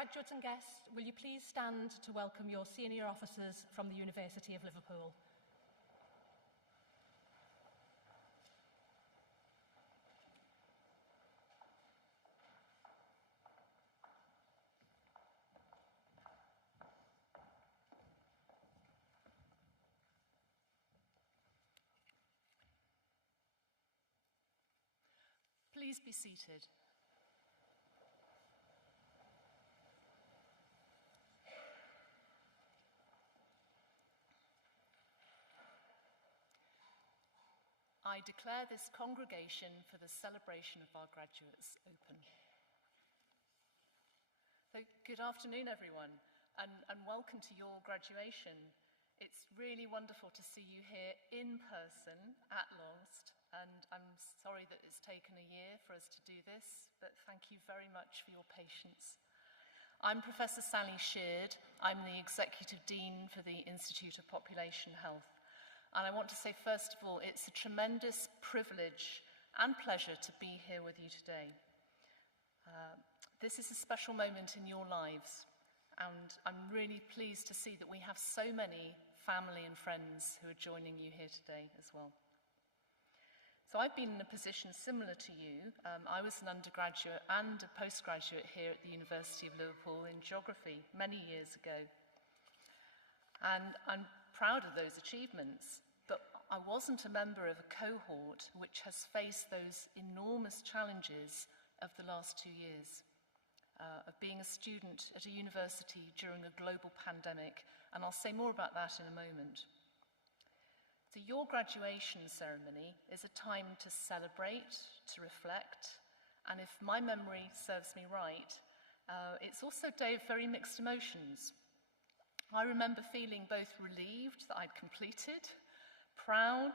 graduates and guests, will you please stand to welcome your senior officers from the University of Liverpool? Please be seated. I declare this congregation for the celebration of our graduates open. So, good afternoon, everyone, and welcome to your graduation. It's really wonderful to see you here in person at last, and I'm sorry that it's taken a year for us to do this, but thank you very much for your patience. I'm Professor Sally Sheard. I'm the Executive Dean for the Institute of Population Health. And I want to say, first of all, it's a tremendous privilege and pleasure to be here with you today. This is a special moment in your lives, and I'm really pleased to see that we have so many family and friends who are joining you here today as well. So I've been in a position similar to you. I was an undergraduate and a postgraduate here at the University of Liverpool in geography many years ago. And I'm proud of those achievements, but I wasn't a member of a cohort which has faced those enormous challenges of the last 2 years, of being a student at a university during a global pandemic, and I'll say more about that in a moment. So your graduation ceremony is a time to celebrate, to reflect, and if my memory serves me right, it's also a day of very mixed emotions. I remember feeling both relieved that I'd completed, proud,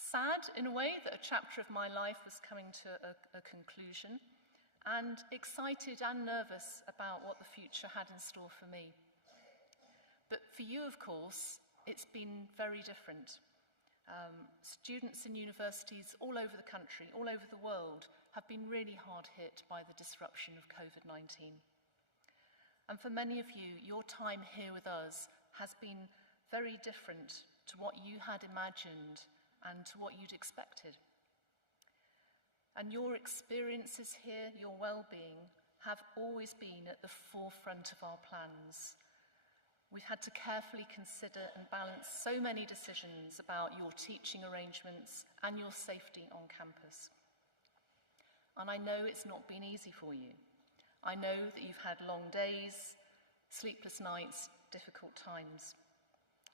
sad in a way that a chapter of my life was coming to a conclusion, and excited and nervous about what the future had in store for me. But for you, of course, it's been very different. Students in universities all over the country, all over the world, have been really hard hit by the disruption of COVID-19. And for many of you, your time here with us has been very different to what you had imagined and to what you'd expected. And your experiences here, your well-being, have always been at the forefront of our plans. We've had to carefully consider and balance so many decisions about your teaching arrangements and your safety on campus. And I know it's not been easy for you. I know that you've had long days, sleepless nights, difficult times.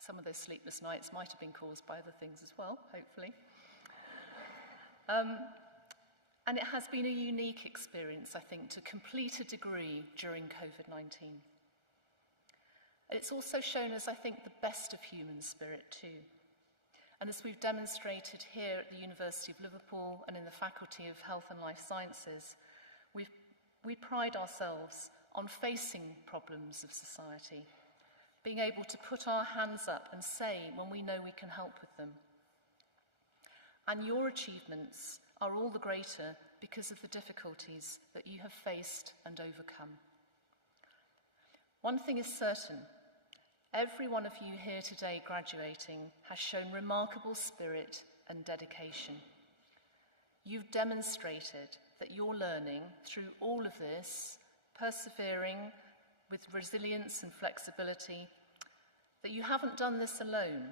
Some of those sleepless nights might have been caused by other things as well, hopefully. And it has been a unique experience, I think, to complete a degree during COVID-19. It's also shown us, I think, the best of human spirit too. And as we've demonstrated here at the University of Liverpool and in the Faculty of Health and Life Sciences, we pride ourselves on facing problems of society, being able to put our hands up and say when we know we can help with them. And your achievements are all the greater because of the difficulties that you have faced and overcome. One thing is certain, every one of you here today graduating has shown remarkable spirit and dedication. You've demonstrated that you're learning through all of this, persevering with resilience and flexibility, that you haven't done this alone.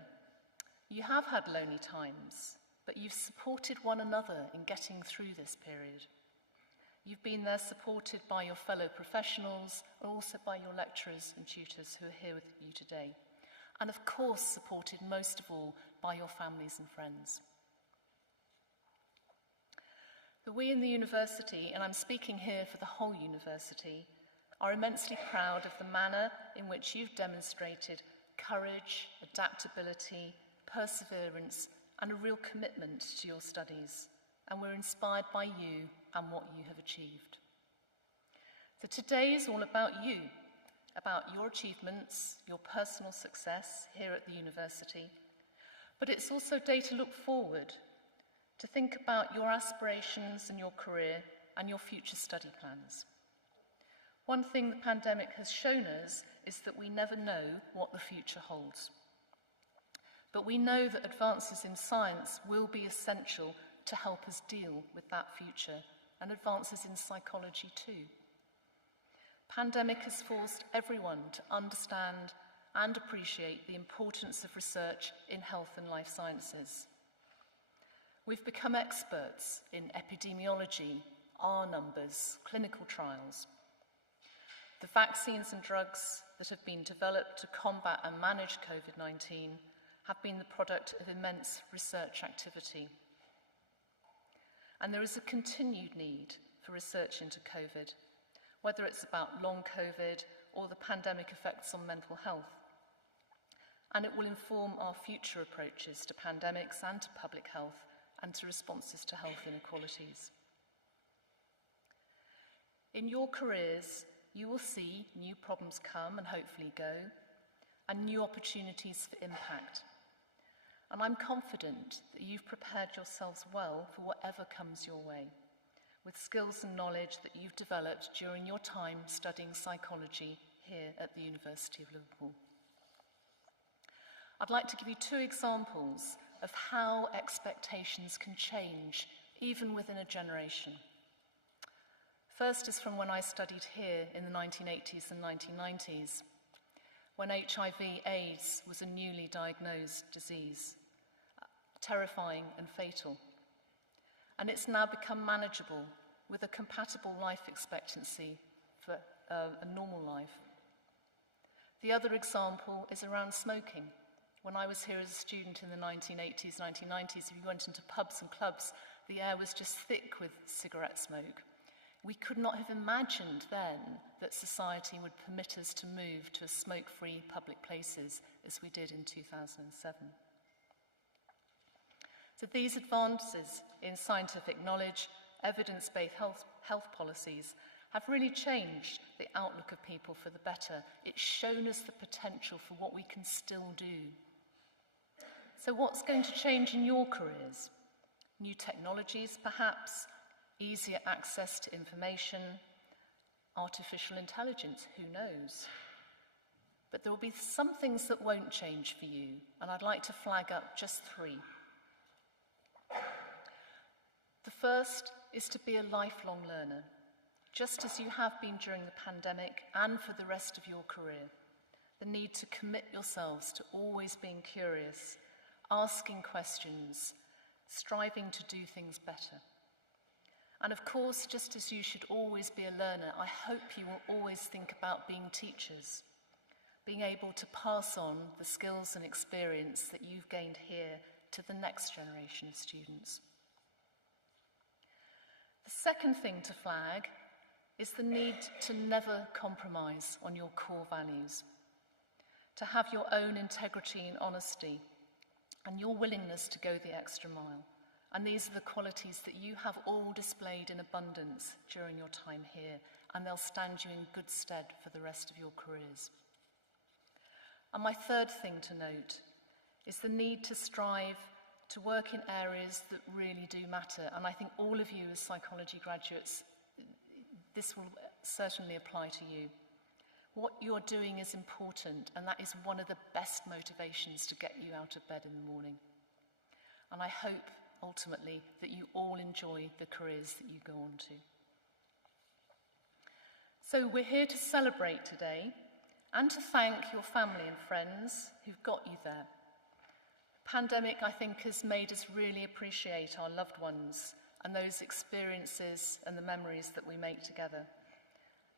You have had lonely times, but you've supported one another in getting through this period. You've been there supported by your fellow professionals, and also by your lecturers and tutors who are here with you today. And of course, supported most of all by your families and friends. But we in the university, and I'm speaking here for the whole university, are immensely proud of the manner in which you've demonstrated courage, adaptability, perseverance, and a real commitment to your studies. And we're inspired by you and what you have achieved. So today is all about you, about your achievements, your personal success here at the university. But it's also a day to look forward, to think about your aspirations and your career and your future study plans. One thing the pandemic has shown us is that we never know what the future holds. But we know that advances in science will be essential to help us deal with that future, and advances in psychology too. Pandemic has forced everyone to understand and appreciate the importance of research in health and life sciences. We've become experts in epidemiology, R numbers, clinical trials. The vaccines and drugs that have been developed to combat and manage COVID-19 have been the product of immense research activity. And there is a continued need for research into COVID, whether it's about long COVID or the pandemic effects on mental health. And it will inform our future approaches to pandemics and to public health and to responses to health inequalities. In your careers, you will see new problems come and hopefully go, and new opportunities for impact. And I'm confident that you've prepared yourselves well for whatever comes your way, with skills and knowledge that you've developed during your time studying psychology here at the University of Liverpool. I'd like to give you two examples of how expectations can change, even within a generation. First is from when I studied here in the 1980s and 1990s, when HIV/AIDS was a newly diagnosed disease, terrifying and fatal. And it's now become manageable with a compatible life expectancy for a normal life. The other example is around smoking. When I was here as a student in the 1980s, 1990s, if you went into pubs and clubs, the air was just thick with cigarette smoke. We could not have imagined then that society would permit us to move to smoke-free public places as we did in 2007. So these advances in scientific knowledge, evidence-based health policies have really changed the outlook of people for the better. It's shown us the potential for what we can still do. So what's going to change in your careers? New technologies, perhaps, easier access to information, artificial intelligence, who knows? But there will be some things that won't change for you, and I'd like to flag up just three. The first is to be a lifelong learner, just as you have been during the pandemic and for the rest of your career. The need to commit yourselves to always being curious, asking questions, striving to do things better. And of course, just as you should always be a learner, I hope you will always think about being teachers, being able to pass on the skills and experience that you've gained here to the next generation of students. The second thing to flag is the need to never compromise on your core values, to have your own integrity and honesty, and your willingness to go the extra mile. And these are the qualities that you have all displayed in abundance during your time here, and they'll stand you in good stead for the rest of your careers. And my third thing to note is the need to strive to work in areas that really do matter. And I think all of you as psychology graduates, this will certainly apply to you. What you're doing is important, and that is one of the best motivations to get you out of bed in the morning. And I hope, ultimately, that you all enjoy the careers that you go on to. So we're here to celebrate today and to thank your family and friends who've got you there. The pandemic, I think, has made us really appreciate our loved ones and those experiences and the memories that we make together.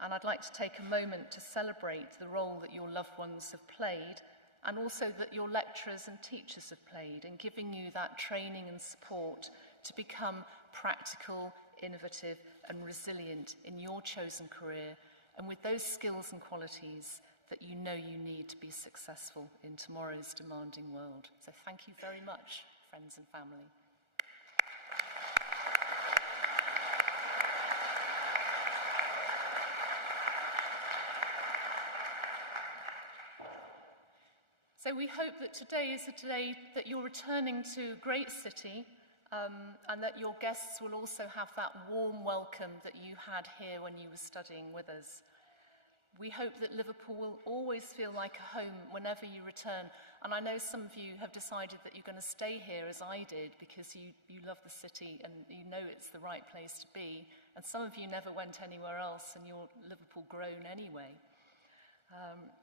And I'd like to take a moment to celebrate the role that your loved ones have played, and also that your lecturers and teachers have played in giving you that training and support to become practical, innovative and resilient in your chosen career, and with those skills and qualities that you know you need to be successful in tomorrow's demanding world. So thank you very much, friends and family. So we hope that today is a day that you're returning to a great city, and that your guests will also have that warm welcome that you had here when you were studying with us. We hope that Liverpool will always feel like a home whenever you return. And I know some of you have decided that you're going to stay here, as I did, because you love the city and you know it's the right place to be. And some of you never went anywhere else and you're Liverpool grown anyway.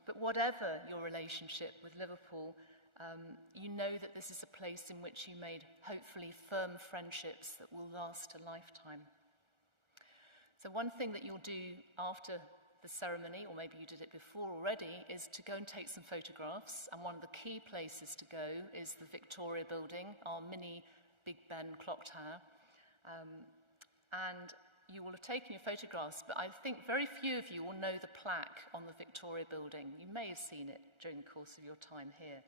But whatever your relationship with Liverpool, you know that this is a place in which you made hopefully firm friendships that will last a lifetime. So one thing that you'll do after the ceremony, or maybe you did it before already, is to go and take some photographs. And one of the key places to go is the Victoria Building, our mini Big Ben clock tower. And you will have taken your photographs, but I think very few of you will know the plaque on the Victoria Building. You may have seen it during the course of your time here.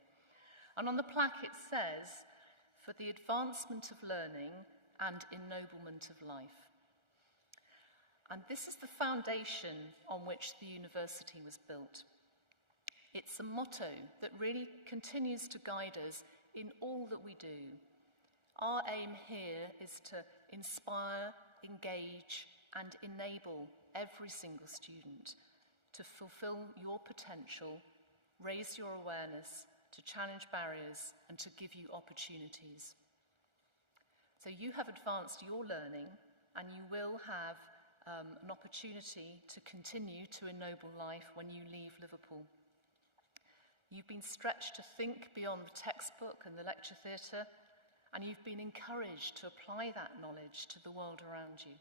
And on the plaque it says, "For the advancement of learning and ennoblement of life." And this is the foundation on which the university was built. It's a motto that really continues to guide us in all that we do. Our aim here is to inspire, engage, and enable every single student to fulfill your potential, raise your awareness, to challenge barriers, and to give you opportunities. So you have advanced your learning, and you will have an opportunity to continue to ennoble life when you leave Liverpool. You've been stretched to think beyond the textbook and the lecture theatre, and you've been encouraged to apply that knowledge to the world around you.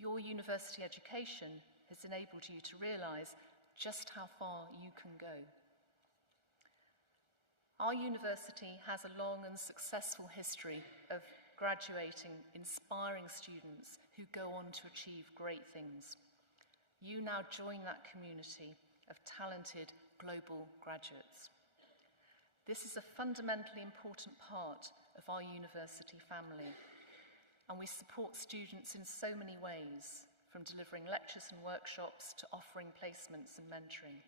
Your university education has enabled you to realise just how far you can go. Our university has a long and successful history of graduating, inspiring students who go on to achieve great things. You now join that community of talented global graduates. This is a fundamentally important part of our university family, and we support students in so many ways, from delivering lectures and workshops to offering placements and mentoring.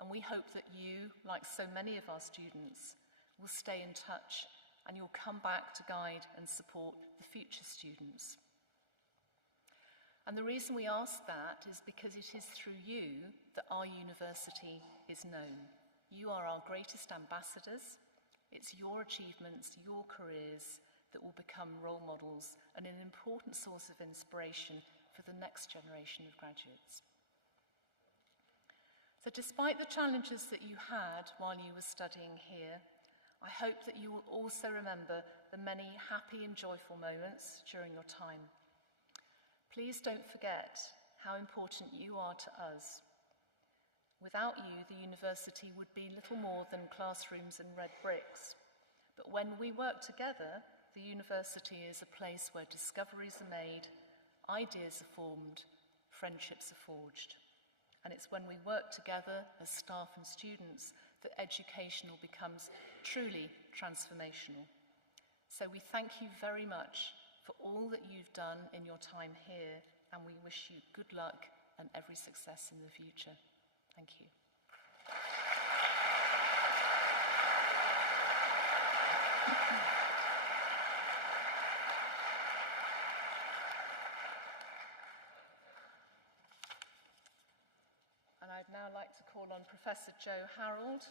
And we hope that you, like so many of our students, will stay in touch and you'll come back to guide and support the future students. And the reason we ask that is because it is through you that our university is known. You are our greatest ambassadors. It's your achievements, your careers that will become role models and an important source of inspiration for the next generation of graduates. So despite the challenges that you had while you were studying here, I hope that you will also remember the many happy and joyful moments during your time. Please don't forget how important you are to us. Without you, the university would be little more than classrooms and red bricks. But when we work together, the university is a place where discoveries are made, ideas are formed, friendships are forged. And it's when we work together as staff and students that educational becomes truly transformational. So we thank you very much for all that you've done in your time here, and we wish you good luck and every success in the future. Thank you. And I'd now like to call on Professor Joe Harold,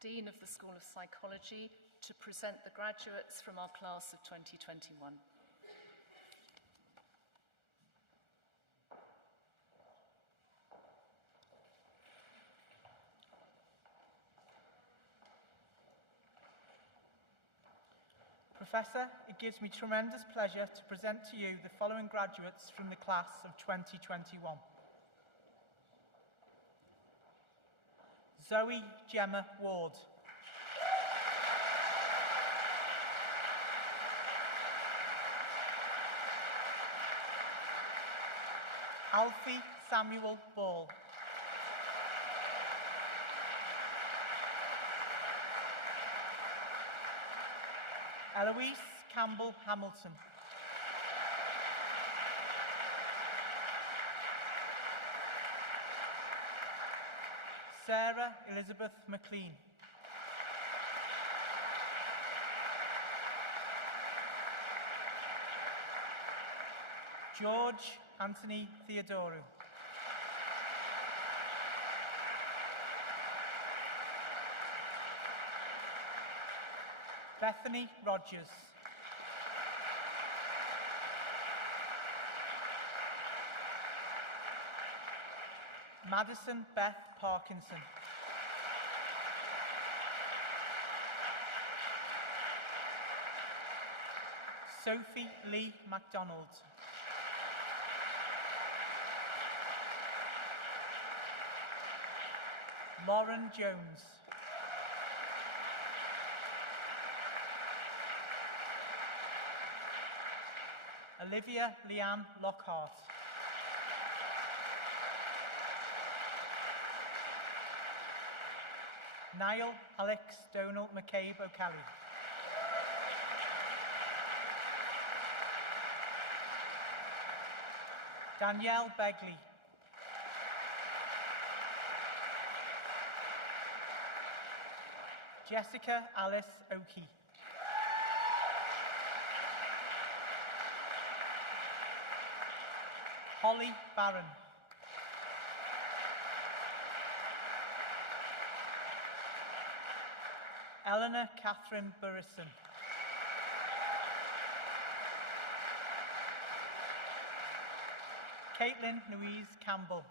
Dean of the School of Psychology, to present the graduates from our class of 2021. Professor, it gives me tremendous pleasure to present to you the following graduates from the class of 2021. Zoe Gemma Ward. Alfie Samuel Ball. Eloise Campbell Hamilton. Sarah Elizabeth McLean. George Anthony Theodorou. Bethany Rogers. Madison Beth Parkinson. Sophie Lee MacDonald. Lauren Jones. Olivia Leanne Lockhart. Niall Alex Donald McCabe O'Kelly. Danielle Begley. Jessica Alice Oakey. Holly Barron. Eleanor Catherine Burrison. Caitlin Louise Campbell.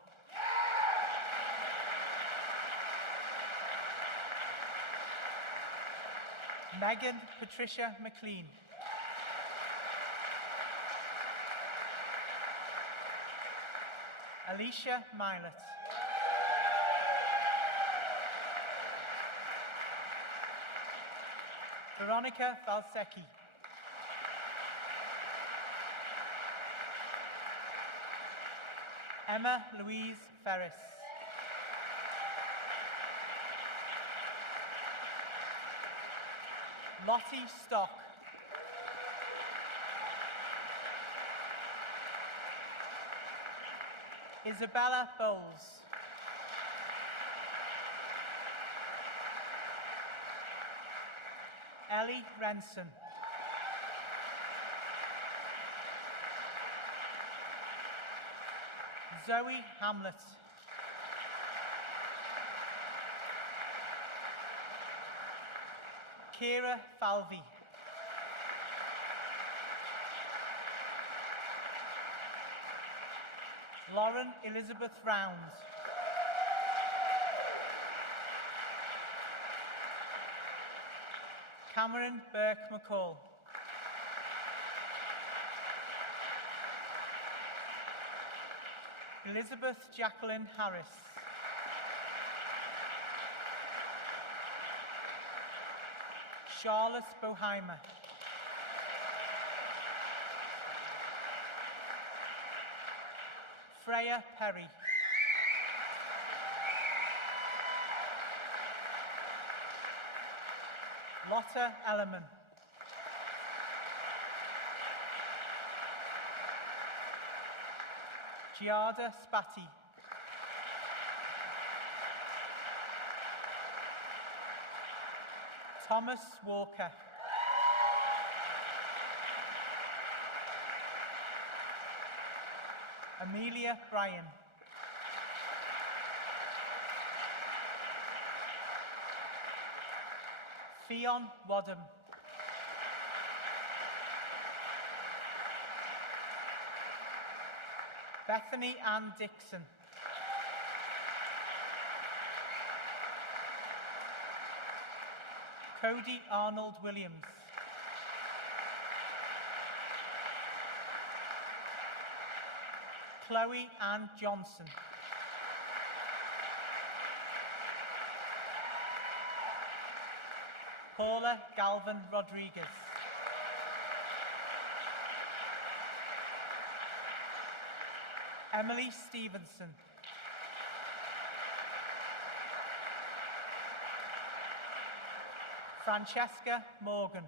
Megan Patricia McLean. Alicia Milet. Veronica Valsecchi. Emma Louise Ferris. Lottie Stock. Isabella Bowles. Ellie Renson. Zoe Hamlet. Kira Falvey. Lauren Elizabeth Rounds. Cameron Burke McCall. Elizabeth Jacqueline Harris. Charlotte Boheimer. Freya Perry. Lotta Ellerman. Giada Spatti. Thomas Walker. Amelia Bryan. Theon Wadham. Bethany Ann Dixon. Cody Arnold Williams. Chloe Ann Johnson. Paula Galvin Rodriguez. Emily Stevenson. Francesca Morgan.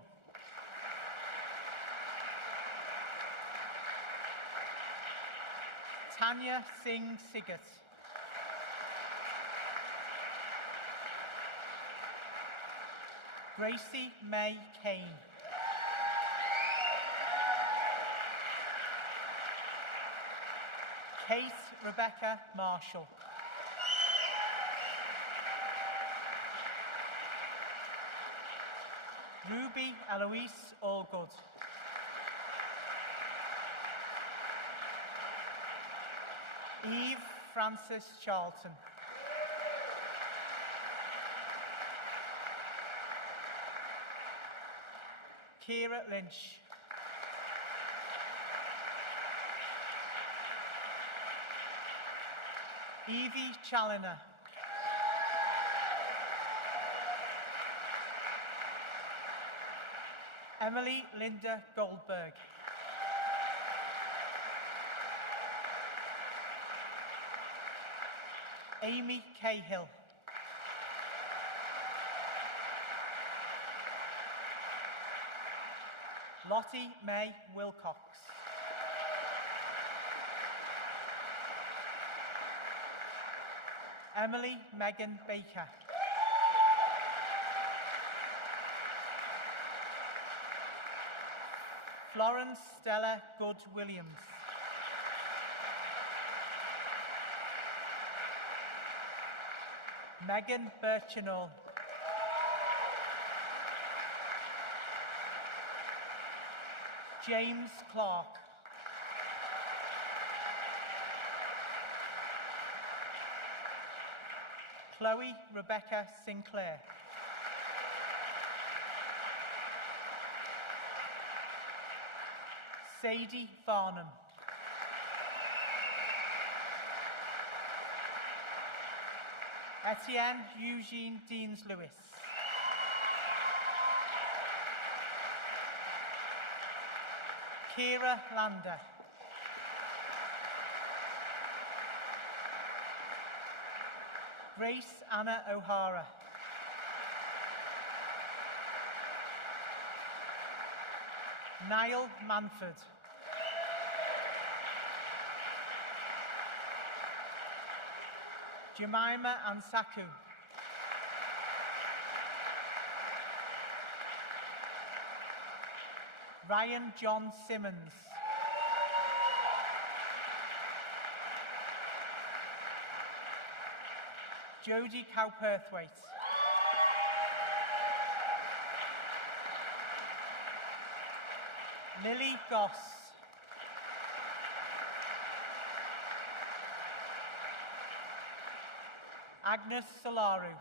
Tanya Singh Sigat. Gracie May Kane. Kate Rebecca Marshall. Ruby Eloise Allgood. Eve Frances Charlton. Kira Lynch. Evie Challoner. Emily Linda Goldberg. Amy Cahill. Lottie May Wilcox. Emily Megan Baker. Florence Stella Good Williams. Megan Birchinall. James Clark. Chloe Rebecca Sinclair. Sadie Farnham. Etienne Eugene Deans-Lewis. Kira Lander. Grace Anna O'Hara. Niall Manford. Jemima Ansaku. Ryan John Simmons. Jodie Cowperthwaite. Lily Goss. Agnes Solaru.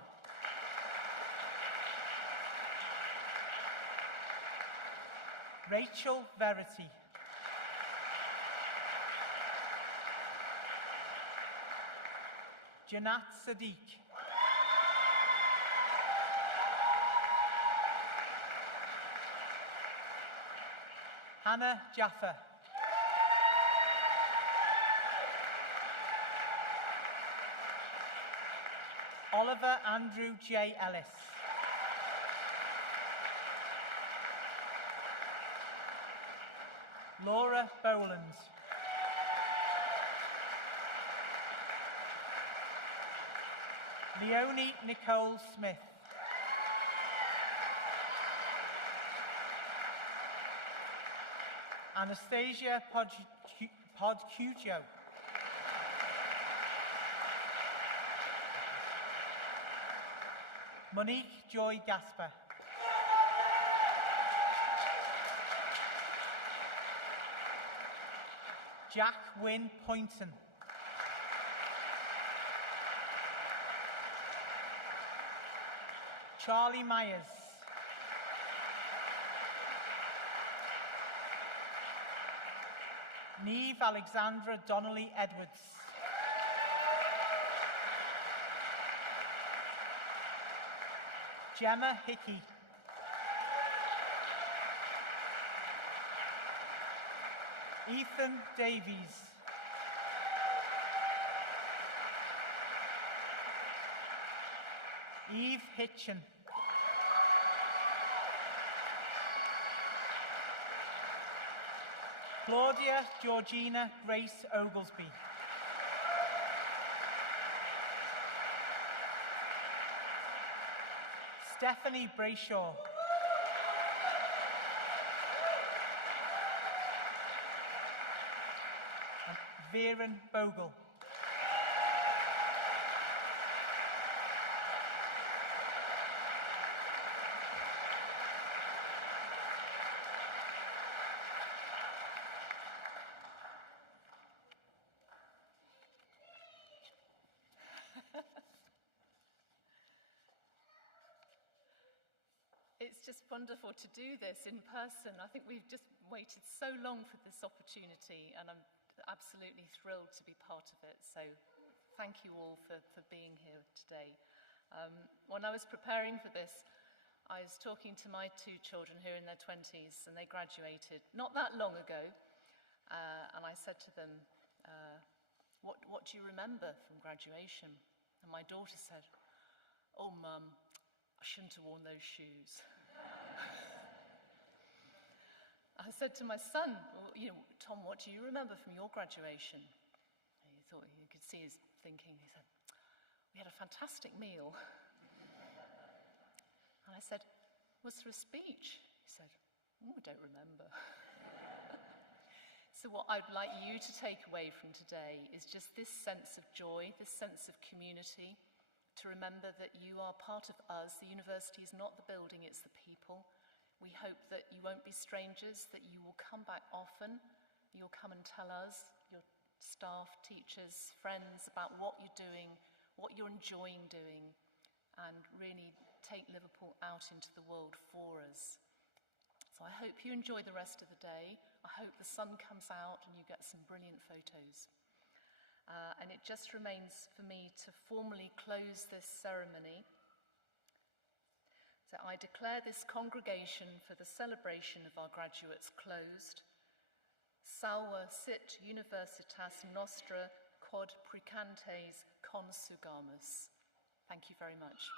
Rachel Verity. Janat Sadiq. Hannah Jaffa. Oliver Andrew J. Ellis. Laura Boland. Leonie Nicole Smith. Anastasia Podcujo. Monique Joy Gasper. Jack Wynne Poynton. Charlie Myers. Neve Alexandra Donnelly Edwards. Gemma Hickey. Ethan Davies. Eve Hitchin. Claudia Georgina Grace Oglesby. Stephanie Brayshaw. And Viren Bogle. It's just wonderful to do this in person. I think we've just waited so long for this opportunity, and I'm absolutely thrilled to be part of it. So thank you all for being here today. When I was preparing for this, I was talking to my two children who are in their 20s, and they graduated not that long ago. And I said to them, what do you remember from graduation? And my daughter said, "Oh, Mum, I shouldn't have worn those shoes." I said to my son, "Well, Tom, what do you remember from your graduation?" And he thought, you could see his thinking. He said, "We had a fantastic meal." And I said, "Was there a speech?" He said, "Oh, I don't remember." So what I'd like you to take away from today is just this sense of joy, this sense of community, to remember that you are part of us. The university is not the building, it's the people. We hope that you won't be strangers, that you will come back often. You'll come and tell us, your staff, teachers, friends, about what you're doing, what you're enjoying doing, and really take Liverpool out into the world for us. So I hope you enjoy the rest of the day. I hope the sun comes out and you get some brilliant photos. And it just remains for me to formally close this ceremony. So I declare this congregation for the celebration of our graduates closed. Salva sit universitas nostra quod precantes consugamus. Thank you very much.